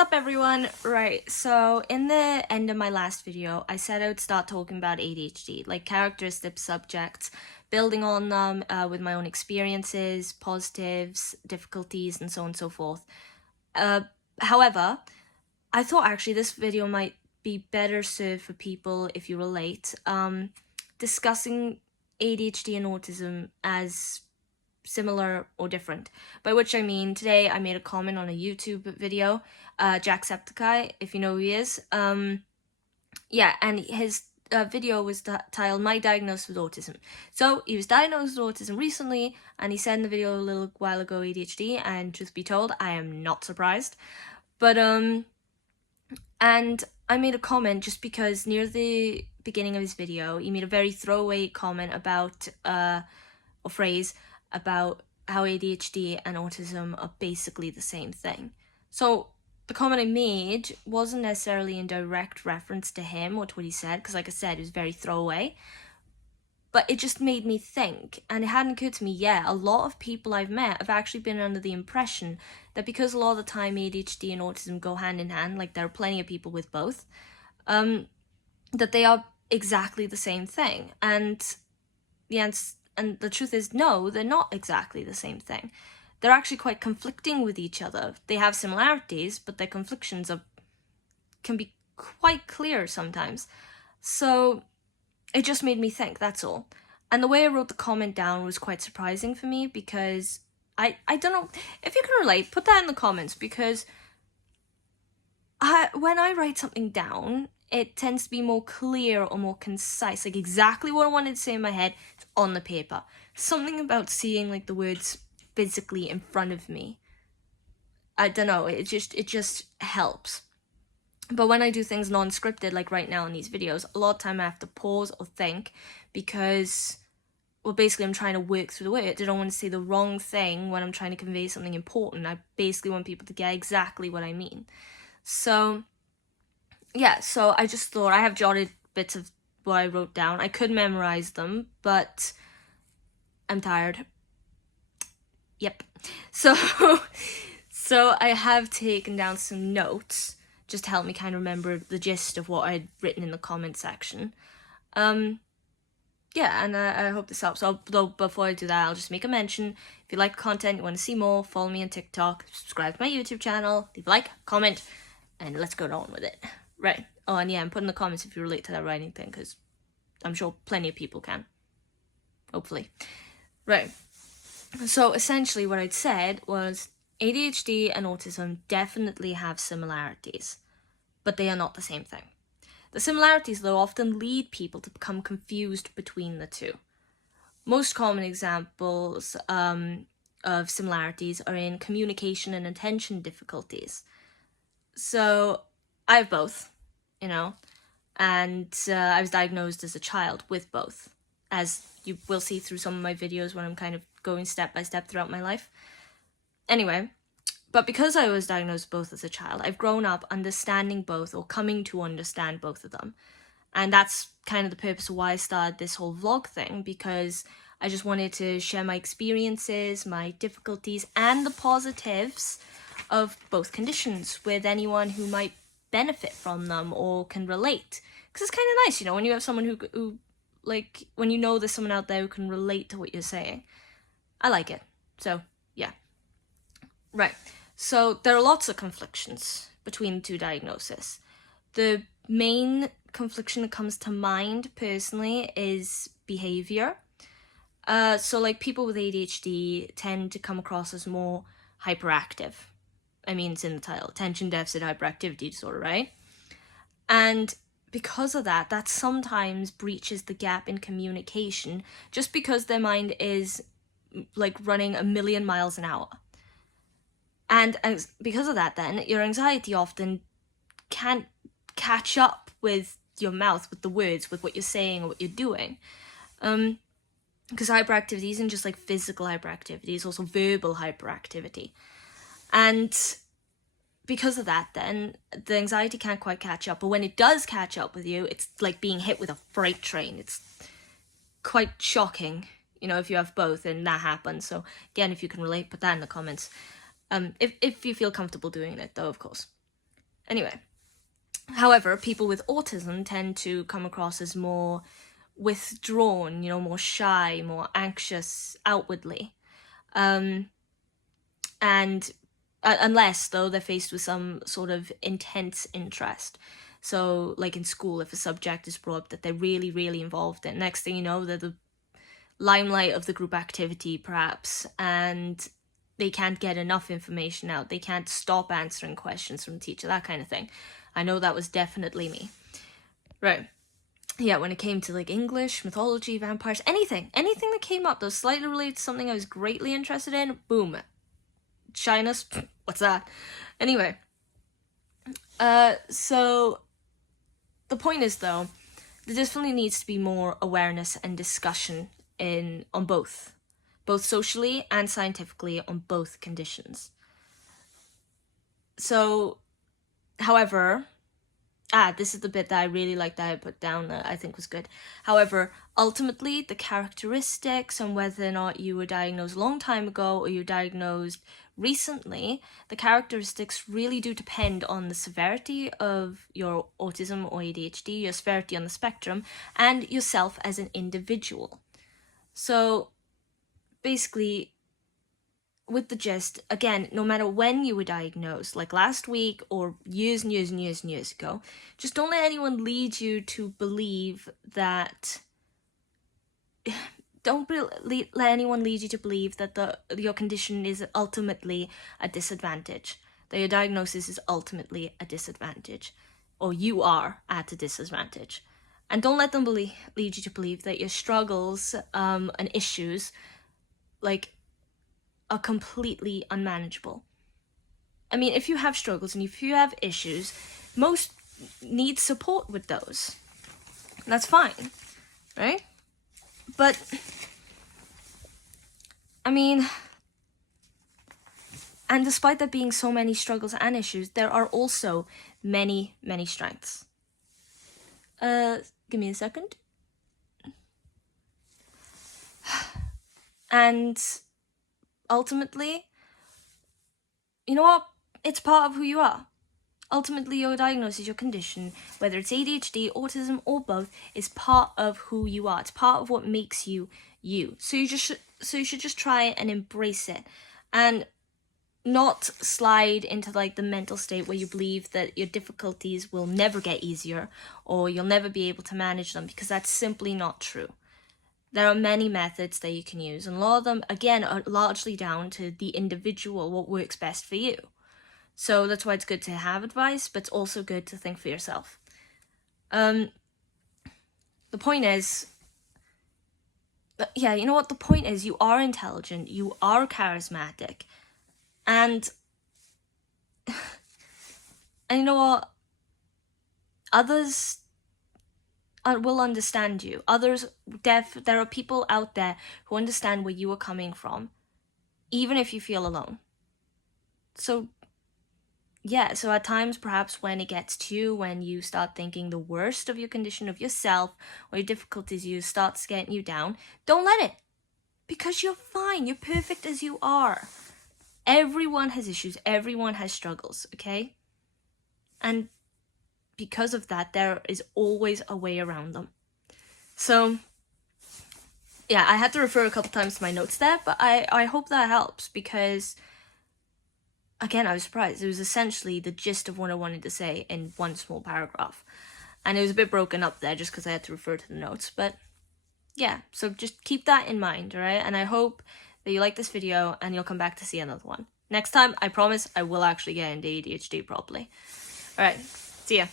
up everyone? Right, so in the end of my last video, I said I would start talking about ADHD, like characteristics, subjects, building on them with my own experiences, positives, difficulties, and so on and so forth. However, I thought actually this video might be better served for people if you relate, discussing ADHD and autism as similar or different, by which I mean today I made a comment on a YouTube video, Jacksepticeye, if you know who he is. Yeah, and his video was titled My Diagnosis with Autism. So he was diagnosed with autism recently, and he said in the video a little while ago ADHD, and truth be told, I am not surprised. But and I made a comment just because near the beginning of his video, he made a very throwaway comment about, or phrase, about how ADHD and autism are basically the same thing. So the comment I made wasn't necessarily in direct reference to him or to what he said, because like I said, it was very throwaway. But it just made me think, and it hadn't occurred to me yet, a lot of people I've met have actually been under the impression that because a lot of the time ADHD and autism go hand in hand, like there are plenty of people with both, that they are exactly the same thing. And the truth is, no, they're not exactly the same thing. They're actually quite conflicting with each other. They have similarities, but their conflictions can be quite clear sometimes. So it just made me think, that's all. And the way I wrote the comment down was quite surprising for me, because I don't know if you can relate, put that in the comments, because when I write something down, it tends to be more clear or more concise, like exactly what I wanted to say in my head on the paper. Something about seeing like the words physically in front of me, I don't know, it just helps. But when I do things non-scripted, like right now in these videos, a lot of time I have to pause or think, because, well, basically I'm trying to work through the words. I don't want to say the wrong thing when I'm trying to convey something important. I basically want people to get exactly what I mean. So yeah, so I just thought, I have jotted bits of what I wrote down. I could memorize them, but I'm tired. Yep. So I have taken down some notes just to help me kind of remember the gist of what I'd written in the comment section. Yeah, and I hope this helps. Though before I do that, I'll just make a mention. If you like content, you want to see more, follow me on TikTok, subscribe to my YouTube channel, leave a like, comment, and let's go on with it. Right. Oh, and yeah, and put in the comments if you relate to that writing thing, because I'm sure plenty of people can. Hopefully. Right. So essentially what I'd said was ADHD and autism definitely have similarities, but they are not the same thing. The similarities, though, often lead people to become confused between the two. Most common examples of similarities are in communication and attention difficulties. So I have both, you know, and I was diagnosed as a child with both, as you will see through some of my videos when I'm kind of going step by step throughout my life. Anyway, but because I was diagnosed both as a child, I've grown up understanding both, or coming to understand both of them. And that's kind of the purpose of why I started this whole vlog thing, because I just wanted to share my experiences, my difficulties, and the positives of both conditions with anyone who might benefit from them or can relate. Because it's kind of nice, you know, when you have someone who like, when you know there's someone out there who can relate to what you're saying. I like it. So, yeah. Right. So there are lots of conflictions between the two diagnoses. The main confliction that comes to mind personally is behavior. So like people with ADHD tend to come across as more hyperactive. I mean, it's in the title, attention deficit hyperactivity disorder, right? And because of that, that sometimes breaches the gap in communication, just because their mind is like running 1,000,000 miles an hour. And because of that, then, your anxiety often can't catch up with your mouth, with the words, with what you're saying or what you're doing. Because hyperactivity isn't just like physical hyperactivity, it's also verbal hyperactivity. And because of that, then, the anxiety can't quite catch up. But when it does catch up with you, it's like being hit with a freight train. It's quite shocking, you know, if you have both and that happens. So again, if you can relate, put that in the comments. If you feel comfortable doing it, though, of course. Anyway, however, people with autism tend to come across as more withdrawn, more shy, more anxious outwardly. And unless, though, they're faced with some sort of intense interest. So, like in school, if a subject is brought up that they're really, really involved in, next thing you know, they're the limelight of the group activity, perhaps, and they can't get enough information out. They can't stop answering questions from the teacher, that kind of thing. I know that was definitely me. Right. Yeah, when it came to like English, mythology, vampires, anything that came up that was slightly related to something I was greatly interested in, boom. Shyness, what's that? Anyway. So the point is, though, there definitely needs to be more awareness and discussion on both socially and scientifically on both conditions. So, however, this is the bit that I really liked that I put down that I think was good. However, ultimately, the characteristics and whether or not you were diagnosed a long time ago or you were diagnosed recently, the characteristics really do depend on the severity of your autism or ADHD, your severity on the spectrum, and yourself as an individual. So, basically, with the gist, again, no matter when you were diagnosed, like last week or years and years and years and years ago, just don't let anyone lead you to believe that... Don't let anyone lead you to believe that your condition is ultimately a disadvantage, that your diagnosis is ultimately a disadvantage, or you are at a disadvantage. And don't let them lead you to believe that your struggles and issues, like, are completely unmanageable. I mean, if you have struggles and if you have issues, most need support with those. That's fine, right? But, I mean, and despite there being so many struggles and issues, there are also many, many strengths. Give me a second. And ultimately, you know what? It's part of who you are. Ultimately, your diagnosis, your condition, whether it's ADHD, autism, or both, is part of who you are. It's part of what makes you you. So you should just try and embrace it, and not slide into like the mental state where you believe that your difficulties will never get easier or you'll never be able to manage them, because that's simply not true. There are many methods that you can use, and a lot of them, again, are largely down to the individual, what works best for you. So that's why it's good to have advice, but it's also good to think for yourself. The point is, yeah, you know what? The point is, you are intelligent, you are charismatic, and you know what? Others will understand you. There are people out there who understand where you are coming from, even if you feel alone. So, yeah, so at times, perhaps when it gets to you, when you start thinking the worst of your condition, of yourself, or your difficulties, starts getting you down, don't let it. Because you're fine. You're perfect as you are. Everyone has issues. Everyone has struggles, okay? And because of that, there is always a way around them. So, yeah, I had to refer a couple times to my notes there, but I hope that helps, because, again, I was surprised. It was essentially the gist of what I wanted to say in one small paragraph. And it was a bit broken up there just because I had to refer to the notes. But, yeah, so just keep that in mind, alright? And I hope that you like this video and you'll come back to see another one. Next time, I promise I will actually get into ADHD properly. Alright, see ya.